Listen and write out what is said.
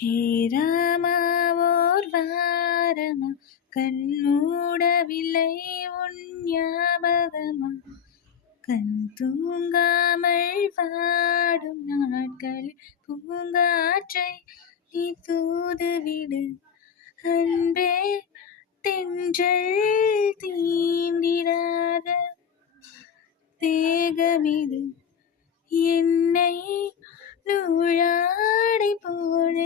ஹே ராமா ஓர் வாரமா கண்மூடவில்லை உன் ஞாபகமா கண் தூங்காமல் வாடும் நாட்களில் பூங்காற்றை நீ தூதுவிடு அன்பே தென்றல் தீண்டிடாத தேகமிது என்னை நூழாடை போல